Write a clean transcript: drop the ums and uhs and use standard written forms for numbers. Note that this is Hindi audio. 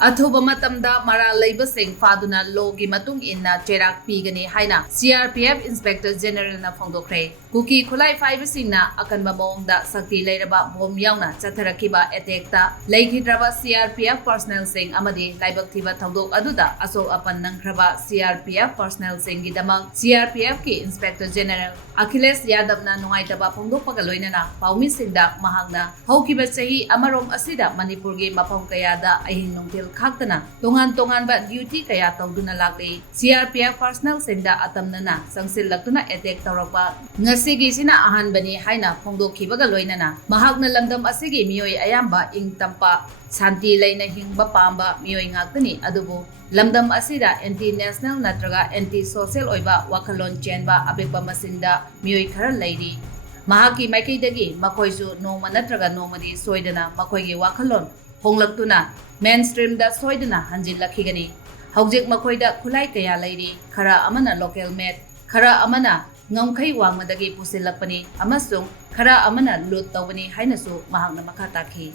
Athuba matamda Maral Leibasing Phaduna logi Matung inna Cheirak pigani haina CRPF Inspector General na phongdokre kuki khulai faibasing na akanba mawngda sakti leiraba bom yauna chatharakiba attack ta leikidraba CRPF personnel sing amadi laibak thiba thodok aduda asol apan nangkraba CRPF personnel sing gidamang CRPF ki Inspector General Akhilesh Yadav na nungaitaba phongdokpaga loinana paumi singda mahangna haukiba chahi amarom asida Manipur gi mafam kayada ahin nungtil खाक्तना तोंगान बा ड्यूटी कया तौदुना लागे CRPF पर्सनल सेंदा अतमनना संसिलक्तुना अटैक तौरपा ngasiगी सिना अहानबनी हाइना फोंदोखिबगा लोइनना महागना लमदम असिगी मियोय अयाम्बा इंग तंपा शांति लेना हिंगबा पांबा मियोय ngaktani अदुबो लमदम असिदा एंटी नेशनल नत्रगा एंटी सोशल ओइबा वाखलोन चेनबा अबेबा मसिंदा मियोय खरा लैरी महाकी माइकैदगी मखोइसु नोमा नत्रगा नोमदी सोइदना मखोइगी वाखलोन होंगलक्तुना मेनस्ट्रीम दा सोइदना हंजिलखिगनी हौजिक मखोइदा खुलाई कया लैरी खरा अमना लोकल मेट खरा अमना ngomkhai wangmadagi pusilakpani amasung khara amana lut tawani hainasu mahakna makha takhi